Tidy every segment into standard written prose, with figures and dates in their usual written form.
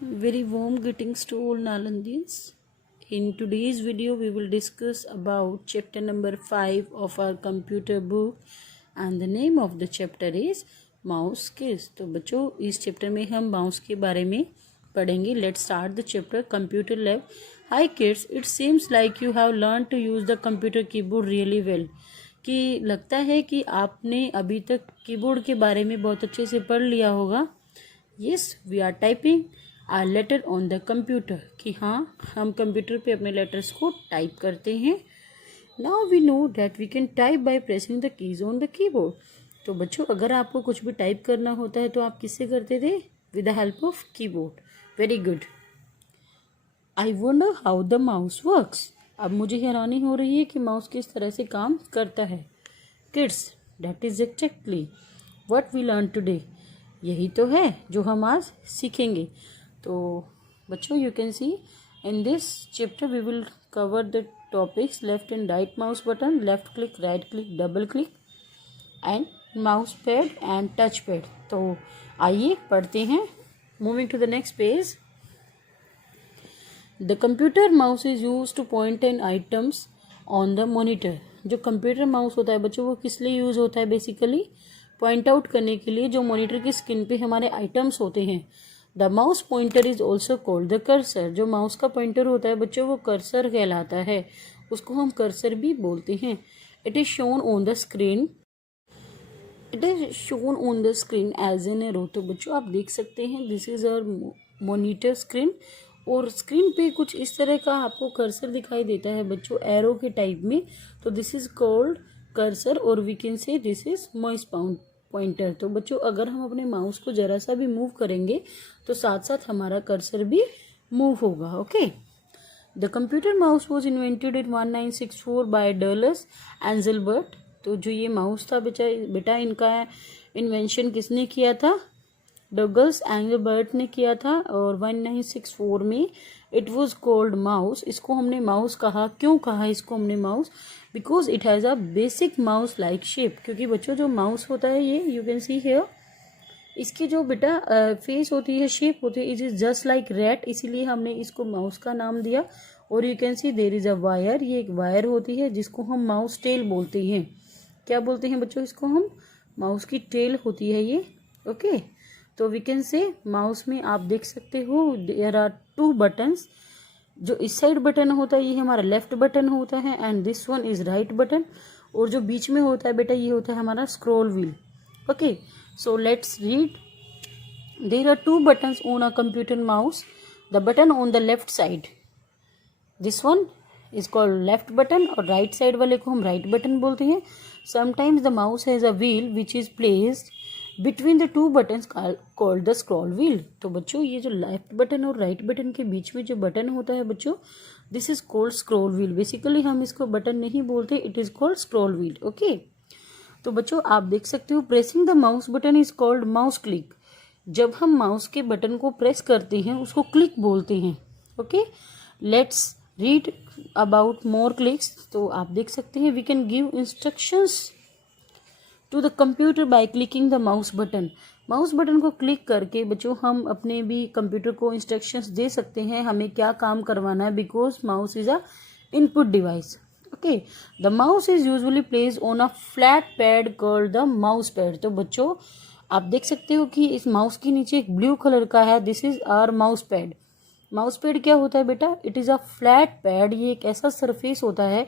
Very warm greetings to all Nalandians. In today's video, we will discuss about chapter number 5 of our computer book, and the name of the chapter is Mouse Keys. तो बच्चों इस chapter में हम mouse के बारे में पढ़ेंगे. Let's start the chapter Computer Lab. Hi kids, it seems like you have learned to use the computer keyboard really well. कि लगता है कि आपने अभी तक कीबोर्ड के बारे में बहुत अच्छे से पढ़ लिया होगा. Yes, we are typing our letter on the computer कि हाँ हम कंप्यूटर पे अपने लेटर्स को टाइप करते हैं. Now we know that we can type by pressing the keys on the keyboard. तो बच्चों अगर आपको कुछ भी टाइप करना होता है तो आप किससे करते थे? With the help of keyboard. Very good. I wonder how the mouse works. अब मुझे हैरानी हो रही है कि माउस किस तरह से काम करता है. Kids, that is exactly what we learn today. यही तो है जो हम आज सीखेंगे. तो बच्चों you can see in this chapter we will cover the topics left and right mouse button, left click, right click, double click and mouse pad and touch pad. तो आइए पढ़ते हैं. Moving to the next page. The computer mouse is use to point and items on the monitor. जो computer mouse होता है बच्चों वो किस लिए यूज होता है? बेसिकली पॉइंट आउट करने के लिए जो मॉनिटर की स्क्रीन पे हमारे आइटम्स होते हैं. The mouse pointer is also called the cursor. जो माउस का पॉइंटर होता है बच्चों वो कर्सर कहलाता है. उसको हम कर्सर भी बोलते हैं. It is shown on the screen. It is shown on the screen as an arrow. तो बच्चों आप देख सकते हैं this is our monitor screen. और स्क्रीन पे कुछ इस तरह का आपको कर्सर दिखाई देता है बच्चों एरो के टाइप में. तो दिस इज कॉल्ड कर्सर और we can say this is mouse pointer. तो बच्चों अगर हम अपने माउस को जरा सा भी मूव करेंगे तो साथ साथ हमारा कर्सर भी मूव होगा. Okay. The computer mouse was invented in 1964 by Douglas Engelbart. तो जो ये माउस था बेटा इनका इन्वेंशन किसने किया था? डगलस एंजलबर्ट ने किया था. और 1964 में इट वॉज कॉल्ड माउस. इसको हमने माउस कहा. क्यों कहा इसको हमने mouse? Because it has a basic mouse like shape. क्योंकि बच्चों जो माउस होता है ये यू कैन सी हियर इसकी जो बेटा फेस होती है, शेप होती है, it is just like rat. इसीलिए हमने इसको माउस का नाम दिया. और you can see there is a wire. ये एक वायर होती है जिसको हम माउस टेल बोलते हैं. क्या बोलते हैं बच्चों इसको हम? माउस की टेल होती है ये. ओके. तो वी कैन से माउस में आप देख सकते हो देयर आर 2 बटन्स. जो इस साइड बटन होता है ये हमारा लेफ्ट बटन होता है and this one is right button. और जो बीच में होता है बेटा ये होता है हमारा scroll wheel. Okay. So let's read. There are 2 buttons on a computer mouse. The button on the left side, this one is called left button और right side वाले को हम right button बोलते हैं. Sometimes the mouse has a wheel which is placed between the 2 buttons called the scroll wheel. तो बच्चों ये जो लेफ्ट बटन और राइट बटन के बीच में जो बटन होता है बच्चों this is called scroll wheel. Basically हम इसको बटन नहीं बोलते, it is called scroll wheel. Okay. तो बच्चों आप देख सकते हो pressing the mouse button is called mouse click. जब हम माउस के बटन को प्रेस करते हैं उसको क्लिक बोलते हैं. Okay. Let's read about more clicks. तो आप देख सकते हैं we can give instructions to the computer by clicking the mouse button. Mouse button को क्लिक करके बच्चों हम अपने भी कंप्यूटर को इंस्ट्रक्शंस दे सकते हैं हमें क्या काम करवाना है. Because mouse is a input device. Okay. The mouse is usually place on a flat pad called the mouse pad. तो बच्चों आप देख सकते हो कि इस माउस के नीचे एक ब्लू कलर का है. This is our mouse pad. Mouse pad क्या होता है बेटा? It is a flat pad. ये एक ऐसा सरफेस होता है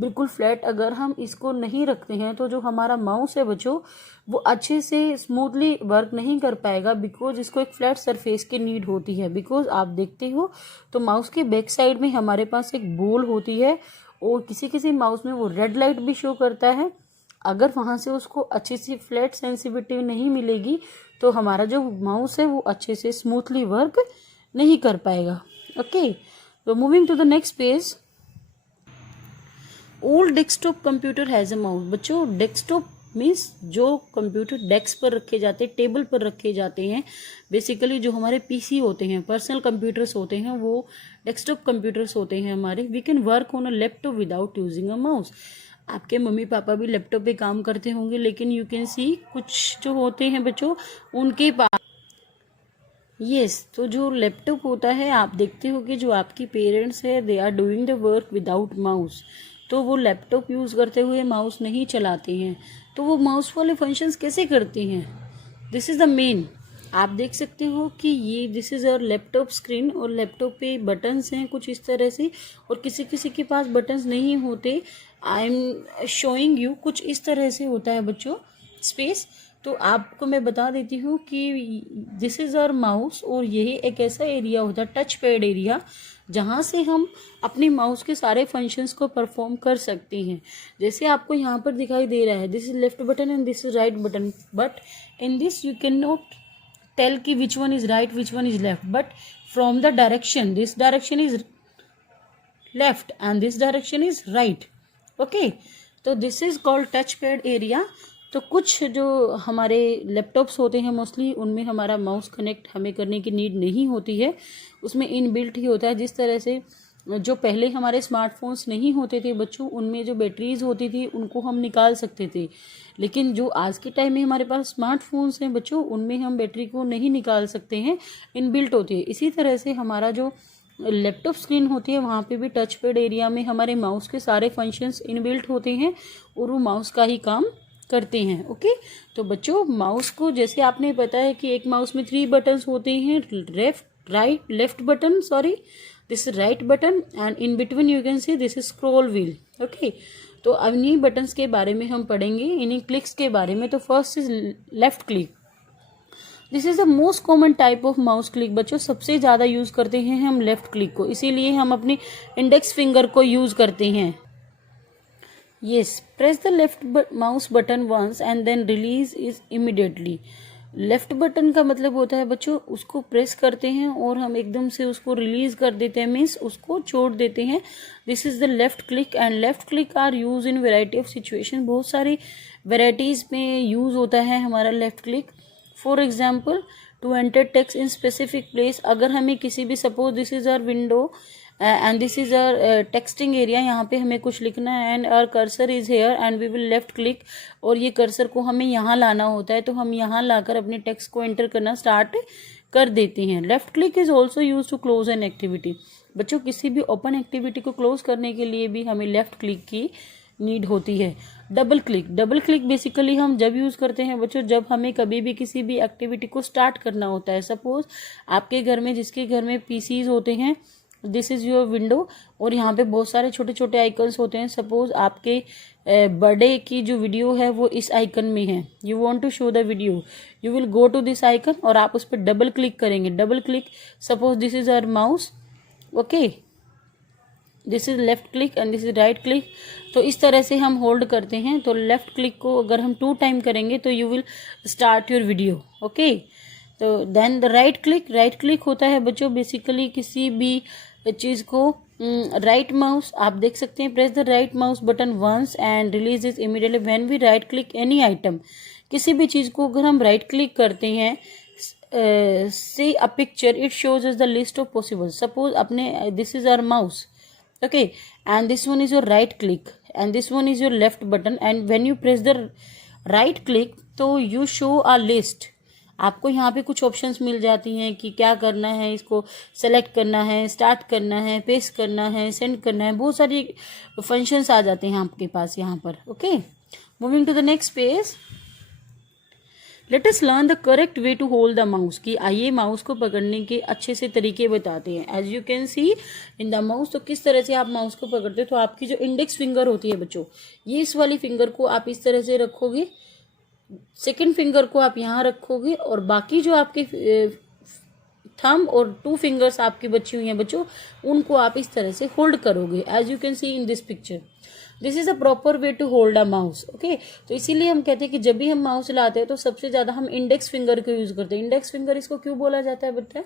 बिल्कुल फ्लैट. अगर हम इसको नहीं रखते हैं तो जो हमारा माउस है बच्चों वो अच्छे से स्मूथली वर्क नहीं कर पाएगा. बिकॉज इसको एक फ्लैट सरफेस की नीड होती है. बिकॉज आप देखते हो तो माउस के बैक साइड में हमारे पास एक बॉल होती है और किसी किसी माउस में वो रेड लाइट भी शो करता है. अगर वहाँ से उसको अच्छी सी फ्लैट सेंसिटिविटी नहीं मिलेगी तो हमारा जो माउस है वो अच्छे से स्मूथली वर्क नहीं कर पाएगा. ओके. तो moving to the next page. All desktop computer has a mouse. बच्चों डेस्कटॉप मीन्स जो कंप्यूटर डेस्क पर रखे जाते हैं, टेबल पर रखे जाते हैं. बेसिकली जो हमारे पीसी होते हैं, पर्सनल कंप्यूटर्स होते हैं, वो डेस्कटॉप कंप्यूटर्स होते हैं हमारे. We can work on a laptop without using a mouse. आपके मम्मी पापा भी लैपटॉप पे काम करते होंगे लेकिन यू कैन सी कुछ जो होते हैं बच्चों उनके पास यस, तो जो लैपटॉप होता है, आप देखते हो कि जो आपकी पेरेंट्स है they are doing the work without mouse, तो वो लैपटॉप यूज़ करते हुए माउस नहीं चलाते हैं, तो वो माउस वाले फंक्शंस कैसे करते हैं? This is the main. आप देख सकते हो कि ये this is our laptop screen, और लैपटॉप पे बटन्स हैं कुछ इस तरह से, और किसी किसी के पास बटन्स नहीं होते। आई एम शोइंग यू कुछ इस तरह से होता है बच्चों स्पेस। तो आपको मैं बता देती हूँ कि दिस इज़ आवर माउस, और यही एक ऐसा एरिया होता है टच पैड एरिया, जहाँ से हम अपने माउस के सारे फंक्शंस को परफॉर्म कर सकते हैं। जैसे आपको यहाँ पर दिखाई दे रहा है, this is left button and this is right button, but in this you can not tell कि which one is right which one is left, but from the direction this direction is left and this direction is right. Okay, तो this is called touch pad area. तो कुछ जो हमारे laptops होते हैं mostly, उनमें हमारा माउस कनेक्ट हमें करने की नीड नहीं होती है, उसमें इनबिल्ट ही होता है। जिस तरह से जो पहले हमारे स्मार्टफोन्स नहीं होते थे बच्चों, उनमें जो बैटरीज होती थी उनको हम निकाल सकते थे, लेकिन जो आज के टाइम में हमारे पास स्मार्टफोन्स हैं बच्चों, उनमें हम बैटरी को नहीं निकाल सकते हैं, इनबिल्ट होती है। इसी तरह से हमारा जो लैपटॉप स्क्रीन होती है, वहाँ पे भी टच पैड एरिया में हमारे माउस के सारे फंक्शंस इनबिल्ट होते हैं, और वो माउस का ही काम करते हैं। ओके, तो बच्चों माउस को जैसे आपने बताया कि एक माउस में 3 बटन्स होते हैं, left button, sorry this is right button, and in between you can see this is scroll wheel. Okay, तो अब इन्हीं बटन्स के बारे में हम पढ़ेंगे, इन्हीं क्लिक्स के बारे में। तो first is left click. This is the most common type of mouse click. बच्चों सबसे ज़्यादा यूज़ करते हैं हम लेफ्ट क्लिक को, इसीलिए हम अपनी इंडेक्स फिंगर को यूज़ करते हैं। Yes, press the left mouse button once and then release is immediately. Left button का मतलब होता है बच्चों, उसको प्रेस करते हैं और हम एकदम से उसको रिलीज कर देते हैं, मीन्स उसको छोड़ देते हैं। This is the left click, and left click are use in variety of situation. बहुत सारी वेराइटीज में यूज होता है हमारा left click. For example, to enter text in specific place. अगर हमें किसी भी, suppose this is our window and this is our texting area, यहाँ पे हमें कुछ लिखना है, and our cursor is here and we will left click, और ये कर्सर को हमें यहाँ लाना होता है, तो हम यहाँ लाकर अपने टेक्स्ट को एंटर करना स्टार्ट कर देते हैं। Left click is also use to close an activity. बच्चों किसी भी ओपन एक्टिविटी को क्लोज करने के लिए भी हमें लेफ्ट क्लिक की नीड होती है। डबल क्लिक बेसिकली हम जब यूज़ करते हैं बच्चों, जब हमें कभी भी किसी भी एक्टिविटी को स्टार्ट करना होता है। सपोज आपके घर में, जिसके घर में पीसीज होते हैं, दिस इज योर विंडो, और यहाँ पे बहुत सारे छोटे छोटे आइकन्स होते हैं। सपोज आपके बर्थडे की जो वीडियो है वो इस आइकन में है, you want to show the video, you will go to this icon और आप उस पर डबल क्लिक करेंगे। Double click, suppose this is our mouse, okay, this is left click and this is right click. तो इस तरह से हम होल्ड करते हैं। तो लेफ्ट क्लिक को अगर हम 2 टाइम करेंगे तो you will start your video. Okay, तो देन द राइट क्लिक होता है बच्चों बेसिकली किसी भी चीज़ को, राइट माउस आप देख सकते हैं, press the right mouse button once and release is immediately when we right click any item. किसी भी चीज़ को अगर हम राइट क्लिक करते हैं, see a picture, it shows us the list of possible. Suppose अपने, this is our mouse, okay, and this one is your right click and this one is your left button, and when you press the right click तो you show a list। आपको यहाँ पे कुछ options मिल जाती हैं कि क्या करना है, इसको सेलेक्ट करना है, स्टार्ट करना है, पेस्ट करना है, सेंड करना है, बहुत सारी फंक्शंस आ जाते हैं आपके पास यहाँ पर। Okay, moving to the next page, let us learn the correct way to hold the mouse. कि आइए माउस को पकड़ने के अच्छे से तरीके बताते हैं। As you can see in the mouse, तो किस तरह से आप माउस को पकड़ते हो, तो आपकी जो इंडेक्स फिंगर होती है बच्चों, ये इस वाली फिंगर को आप इस तरह से रखोगे, सेकंड फिंगर को आप यहाँ रखोगे, और बाकी जो आपके थंब और 2 फिंगर्स आपकी बची हुई हैं बच्चों, उनको आप इस तरह से होल्ड करोगे। As you can see in this picture, this is a proper way to hold a mouse. Okay, तो इसीलिए हम कहते हैं कि जब भी हम माउस चलाते हैं तो सबसे ज्यादा हम इंडेक्स फिंगर को यूज करते हैं। इंडेक्स फिंगर इसको क्यों बोला जाता है बेटा?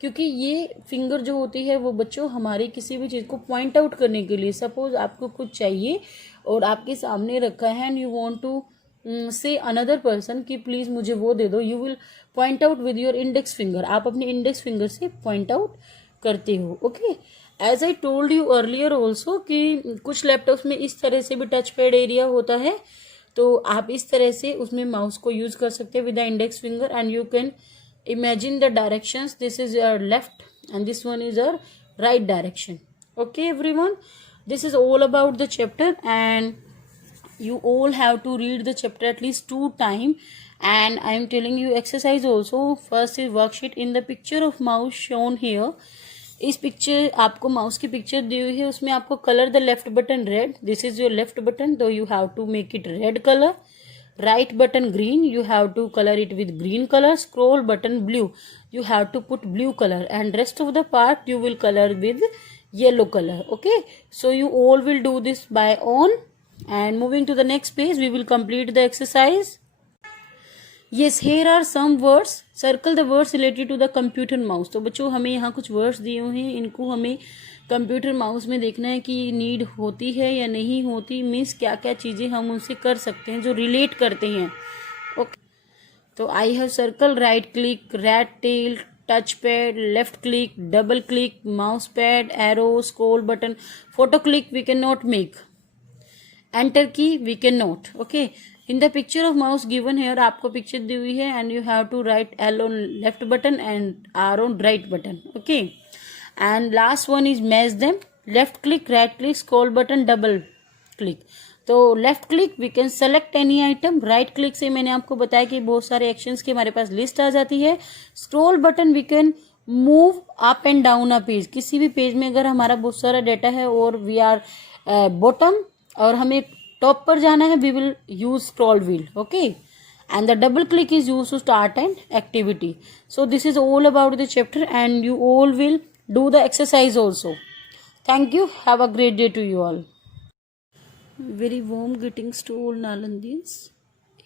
क्योंकि ये फिंगर जो होती है वो बच्चों हमारी किसी भी चीज को पॉइंट आउट करने के लिए, सपोज आपको कुछ चाहिए और आपके सामने रखा है and you want to say another person कि प्लीज मुझे वो दे दो, you will point out with your index finger. आप अपने इंडेक्स फिंगर से पॉइंट आउट करते हो। Okay, as I told you earlier also कि कुछ लैपटॉप्स में इस तरह से भी टच पैड एरिया होता है, तो आप इस तरह से उसमें माउस को यूज कर सकते हैं with the index finger, and you can imagine the directions. This is your left and this one is your right direction. Okay everyone, this is all about the chapter, and you all have to read the chapter at least 2 times. And I am telling you exercise also. First is worksheet. In the picture of mouse shown here, इस picture आपको mouse की picture दी हुई है, उसमें आपको colour the left button red. This is your left button, तो you have to make it red colour. Right button green, you have to color it with green color. Scroll button blue, you have to put blue color, and rest of the part you will color with yellow color. Okay, so you all will do this by own. And moving to the next page, we will complete the exercise. Yes, here are some words. Circle the words related to the computer mouse. तो बच्चों हमें यहाँ कुछ words दिए हुए हैं, इनको हमें कंप्यूटर माउस में देखना है कि नीड होती है या नहीं होती, मीन्स क्या क्या चीज़ें हम उनसे कर सकते हैं जो रिलेट करते हैं. ओके, तो I have circle right click, rat tail, touch pad, left click, double click, mouse pad, arrow, scroll button. Photo click we can not make. Enter key we can not. Okay, in the picture of mouse given here, आपको picture दी हुई है and you have to write L on left button and R on right button. Okay, and last one is match them. Left click, right click, scroll button, double click. तो left click we can select any item. Right click से मैंने आपको बताया कि बहुत सारे actions की हमारे पास लिस्ट आ जाती है. Scroll button we can move up and down a page. किसी भी पेज में अगर हमारा बहुत सारा डाटा है और वी आर बॉटम और हमें टॉप पर जाना है, we will use scroll wheel. Okay, and the double click is use to start an activity. So this is all about the chapter and you all will do the exercise also. Thank you. Have a great day to you all. Very warm greetings to all Nalandians.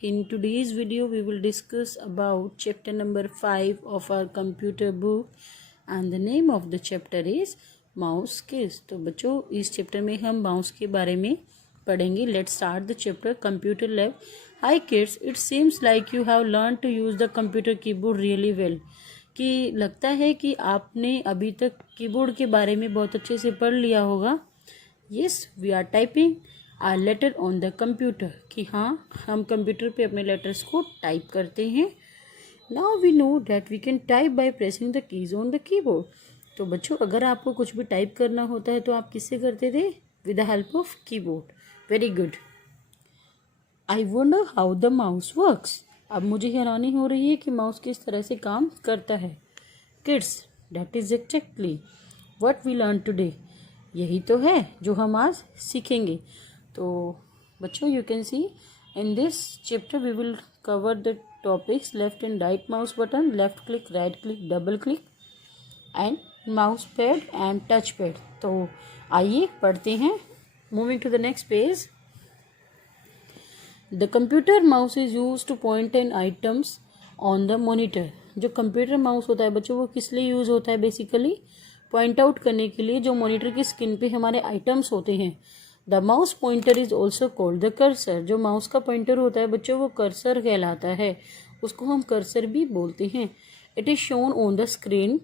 In today's video we will discuss about chapter number 5 of our computer book, and the name of the chapter is mouse keys. तो बच्चों इस chapter में हम mouse के बारे में पढ़ेंगे. Let's start the chapter. Computer lab. Hi kids, it seems like you have learned to use the computer keyboard really well. कि लगता है कि आपने अभी तक कीबोर्ड के बारे में बहुत अच्छे से पढ़ लिया होगा. Yes, we are typing our letter on the computer. कि हाँ, हम कंप्यूटर पे अपने लेटर्स को टाइप करते हैं. Now we know that we can type by pressing the keys on the keyboard. तो बच्चों अगर आपको कुछ भी टाइप करना होता है तो आप किससे करते थे? With the help of keyboard. Very good. I wonder how the mouse works. अब मुझे हैरानी हो रही है कि माउस किस तरह से काम करता है. Kids, that is exactly what we learn today. यही तो है जो हम आज सीखेंगे. तो बच्चों you can see in this chapter we will cover the topics left and right mouse button, left click, right click, double click and mouse pad and touch pad. तो आइए पढ़ते हैं. Moving to the next page. The computer mouse is used to point an items on the monitor. जो computer mouse होता है बच्चों वो किस लिए यूज़ होता है? बेसिकली पॉइंट आउट करने के लिए जो मॉनिटर की स्क्रीन पे हमारे आइटम्स होते हैं. The mouse pointer is also called the cursor. जो माउस का पॉइंटर होता है बच्चों वो कर्सर कहलाता है. उसको हम कर्सर भी बोलते हैं. It is shown on the screen